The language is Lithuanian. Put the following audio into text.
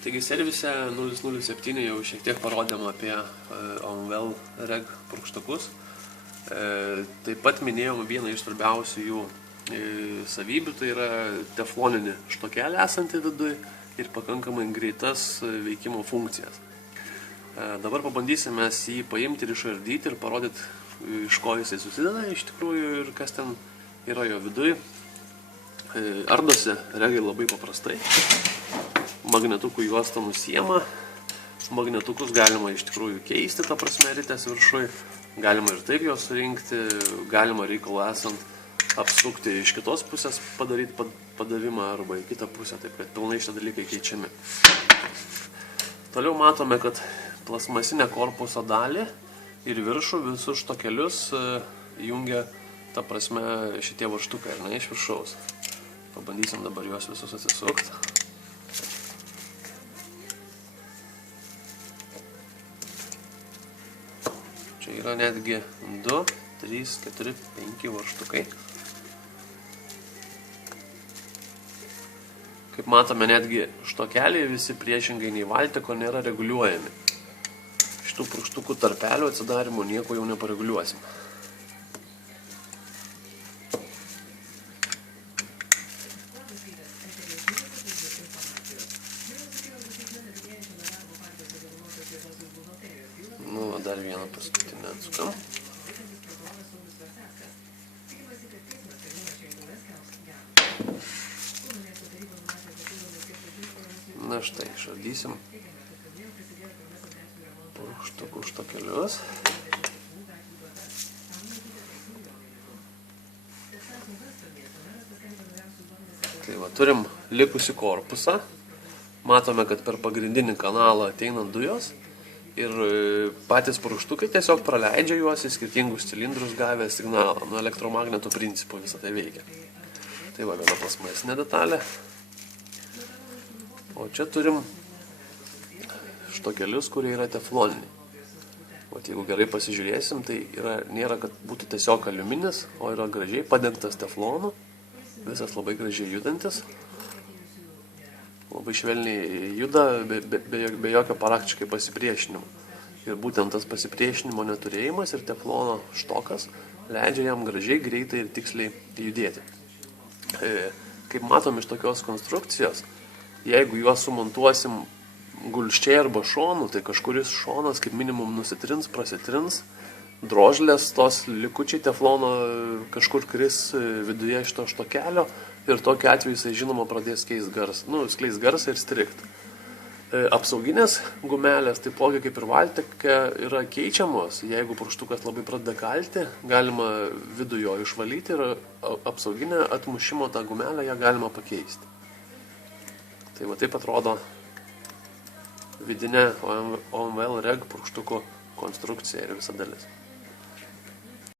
Taigi servise 007 jau šiek tiek parodėm apie OMVL reg purkštukus. Taip pat minėjom vieną iš svarbiausių jų savybių, tai yra tefloninį štokelį esantį viduje ir pakankamai greitas veikimo funkcijas. Dabar pabandysime jį paimti ir išardyti ir parodyti, iš ko jisai susideda iš tikrųjų ir kas ten yra jo viduje. Ardosi regai labai paprastai. Magnetukų juosta nusiema. Magnetukus galima iš tikrųjų keisti, ta prasme, ritės viršui. Galima ir taip juos surinkti, galima reikalų esant apsukti iš kitos pusės, padaryti padavimą arba į kitą pusę, taip kad pilnai šitie dalykai keičiami. Toliau matome, kad plasmasinę korpuso dalį ir viršų visus štokelius jungia, ta prasme, šitie varžtukai, ar ne, iš viršaus. Pabandysim dabar juos visus atsisukti. Čia yra netgi 2, 3, 4, 5 varžtukai. Kaip matome, netgi štokeliai visi priešingai nei valtiko nėra reguliuojami. Šitų purkštukų tarpelių atsidarimo nieko jau nepareguliuosim. Dar vieną paskutinę atsukam. Na štai, išardysim purkštukų štokelius. Tai va, turim likusį korpusą. Matome, kad per pagrindinį kanalą ateina dujos. Ir patys purkštukai tiesiog praleidžia juos į skirtingus cilindrus gavę signalą. Nuo elektromagneto principo visą tai veikia. Tai va, viena plasmasinė detalė. O čia turim štokelius, kurie yra tefloniniai. O jeigu gerai pasižiūrėsim, tai nėra, kad būtų tiesiog aliuminis, o yra gražiai padengtas teflonu. Visas labai gražiai judantis. Labai švelniai juda, be jokio praktiškai pasipriešinimo. Ir būtent tas pasipriešinimo neturėjimas ir teflono štokas leidžia jam gražiai, greitai ir tiksliai judėti. Kaip matom iš tokios konstrukcijos, jeigu juos sumontuosim gulščiai arba šonu, tai kažkuris šonas kaip minimum nusitrins, prasitrins, drožlės tos likučiai teflono kažkur kris viduje šito štokelio ir tokiu atveju jisai žinoma pradės skleis garsą ir strigt. Apsauginės gumelės, taipogi kaip ir valtike, yra keičiamos. Jeigu purkštukas labai pradeda kalti, galima vidų jo išvalyti ir apsauginę atmušimo tą gumelę ją galima pakeisti. Tai va taip atrodo vidinė OMVL reg purkštuko konstrukcija ir visa dalis.